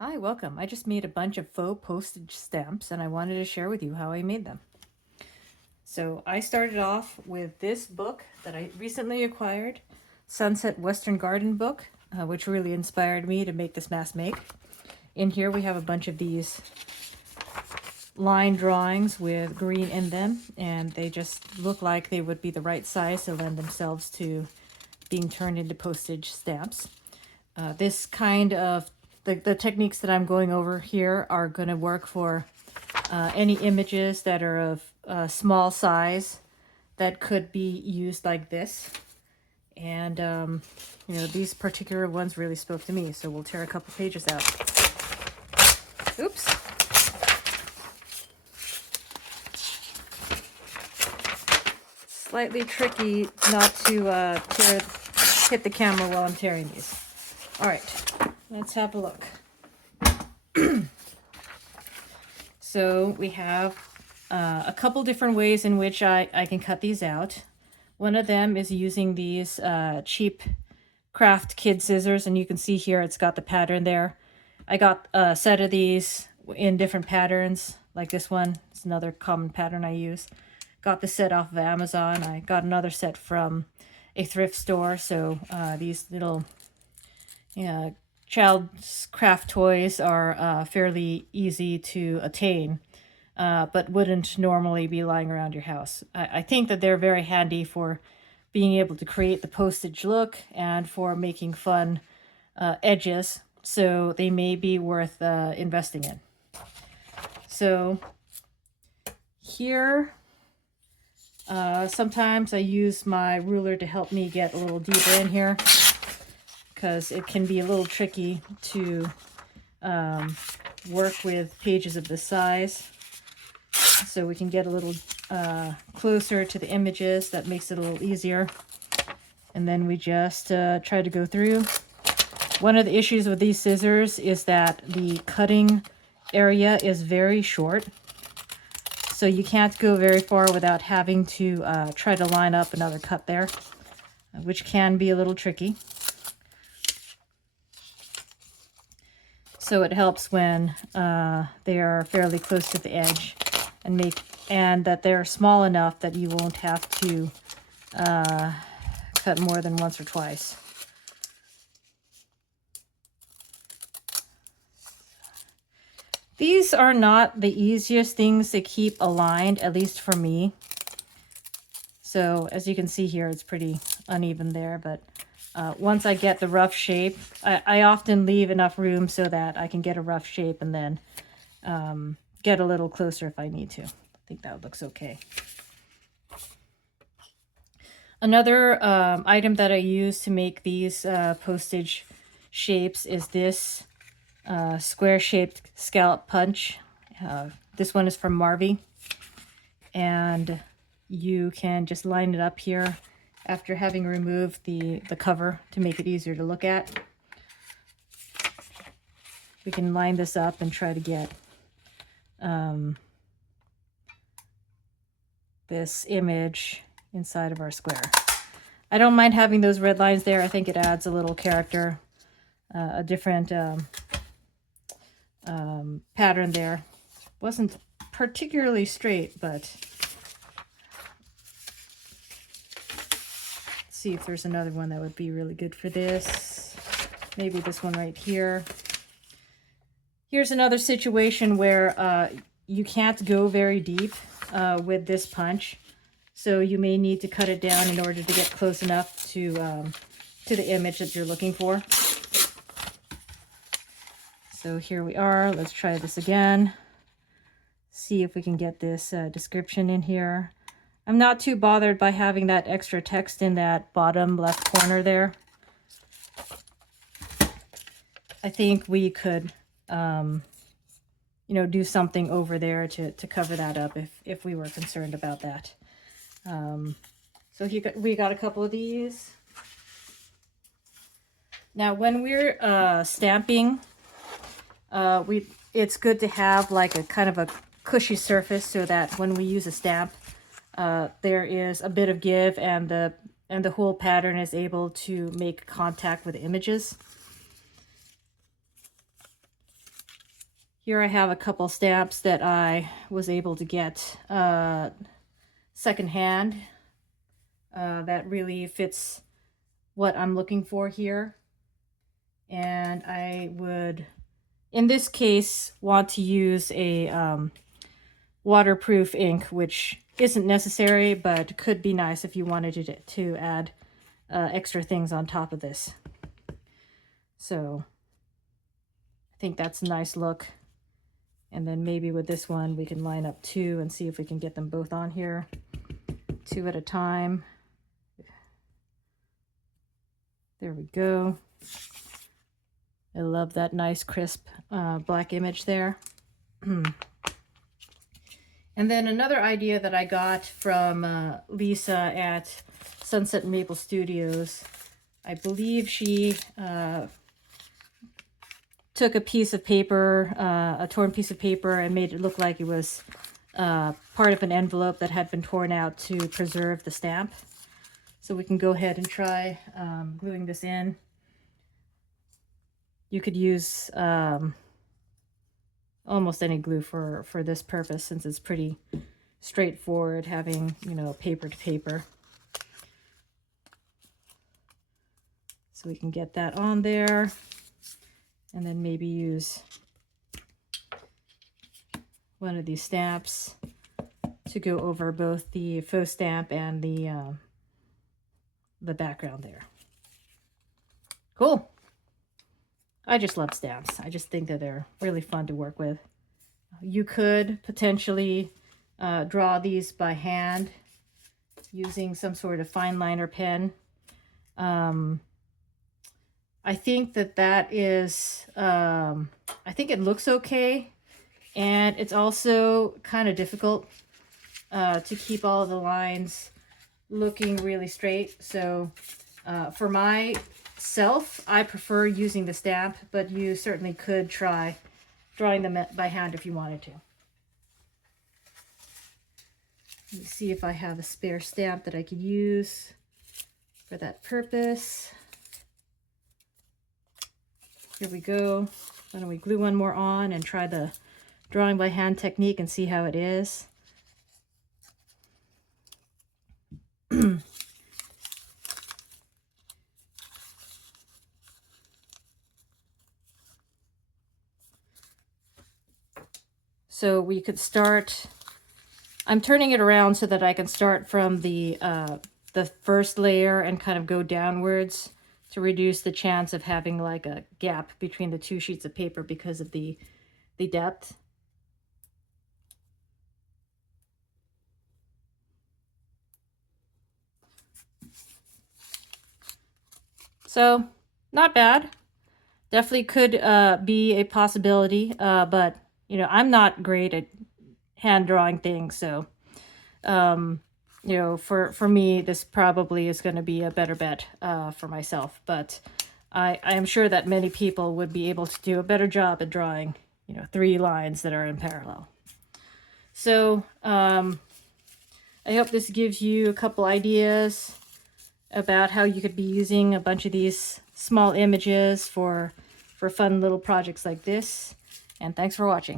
Hi, welcome. I just made a bunch of faux postage stamps and I wanted to share with you how I made them. So I started off with this book that I recently acquired, Sunset Western Garden book, which really inspired me to make this mass make. In here we have a bunch of these line drawings with green in them, and they just look like they would be the right size to lend themselves to being turned into postage stamps. This kind of the techniques that I'm going over here are going to work for any images that are of small size that could be used like this. And, these particular ones really spoke to me, so we'll tear a couple pages out. Oops. Slightly tricky not to hit the camera while I'm tearing these. All right, let's have a look. So we have a couple different ways in which I can cut these out. One of them is using these cheap craft kid scissors, and you can see here it's got the pattern there. I got a set of these in different patterns, like this one. It's another common pattern I use. Got the set off of Amazon. I got another set from a thrift store, so these little child's craft toys are fairly easy to attain, but wouldn't normally be lying around your house. I think that they're very handy for being able to create the postage look and for making fun edges, so they may be worth investing in. So here, sometimes I use my ruler to help me get a little deeper in here, because it can be a little tricky to work with pages of this size. So we can get a little closer to the images. That makes it a little easier. And then we just try to go through. One of the issues with these scissors is that the cutting area is very short. So you can't go very far without having to try to line up another cut there, which can be a little tricky. So it helps when they are fairly close to the edge, and that they're small enough that you won't have to cut more than once or twice. These are not the easiest things to keep aligned, at least for me. So as you can see here, it's pretty uneven there, but once I get the rough shape, I often leave enough room so that I can get a rough shape and then get a little closer if I need to. I think that looks okay. Another item that I use to make these postage shapes is this square-shaped scallop punch. This one is from Marvy, and you can just line it up here after having removed the cover to make it easier to look at. We can line this up and try to get this image inside of our square. I don't mind having those red lines there. I think it adds a little character, a different pattern there. Wasn't particularly straight, but see if there's another one that would be really good for this. Maybe this one right here. Here's another situation where you can't go very deep with this punch, so you may need to cut it down in order to get close enough to the image that you're looking for. So here we are. Let's try this again. See if we can get this description in here. I'm not too bothered by having that extra text in that bottom left corner there. I think we could, do something over there to cover that up if we were concerned about that. So we got a couple of these. Now, when we're stamping, it's good to have like a kind of a cushy surface so that when we use a stamp, there is a bit of give and the whole pattern is able to make contact with images. Here I have a couple stamps that I was able to get secondhand. That really fits what I'm looking for here. And I would, in this case, want to use a waterproof ink, which isn't necessary, but could be nice if you wanted to add extra things on top of this. So I think that's a nice look. And then maybe with this one, we can line up two and see if we can get them both on here, 2 at a time. There we go. I love that nice crisp black image there. And then another idea that I got from Lisa at Sunset Maple Studios. I believe she took a piece of paper, a torn piece of paper, and made it look like it was part of an envelope that had been torn out to preserve the stamp. So we can go ahead and try gluing this in. You could use almost any glue for this purpose, since it's pretty straightforward having, you know, paper to paper. So we can get that on there, and then maybe use one of these stamps to go over both the faux stamp and the background there. Cool. I just love stamps. I just think that they're really fun to work with. You could potentially draw these by hand using some sort of fine liner pen. I think that is, I think it looks okay, and it's also kind of difficult to keep all of the lines looking really straight. So for myself, I prefer using the stamp, but you certainly could try drawing them by hand if you wanted to. Let me see if I have a spare stamp that I could use for that purpose. Here we go. Why don't we glue one more on and try the drawing by hand technique and see how it is. So we could start, I'm turning it around so that I can start from the first layer and kind of go downwards to reduce the chance of having like a gap between the two sheets of paper because of the depth. So not bad. Definitely could be a possibility, but you know, I'm not great at hand drawing things, so you know, for me, this probably is going to be a better bet for myself. But I am sure that many people would be able to do a better job at drawing, you know, 3 lines that are in parallel. So I hope this gives you a couple ideas about how you could be using a bunch of these small images for fun little projects like this. And thanks for watching.